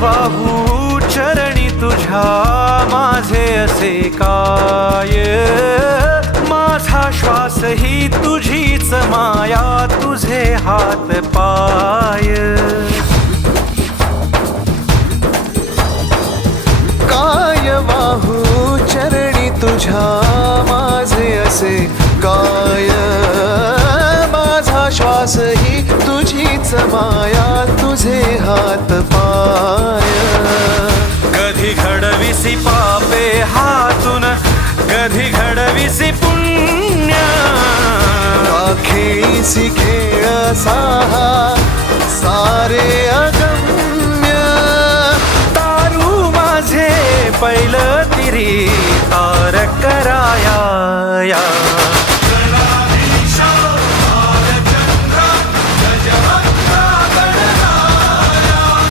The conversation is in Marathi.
वाहू चरणी तुझ्या माझे असे काय, माझा श्वास ही तुझीच माया, तुझे हात पाय. काय वाहू चरणी तुझ्या माझे असे काय, माझा श्वास ही तुझीच माया, तुझे हात पाय. कधी घडविसी पापे हातून, कधी घडविसी पुण्य, खेळीसी खेळ साहा सारे अगम्य. तारू माझे पैल तिरी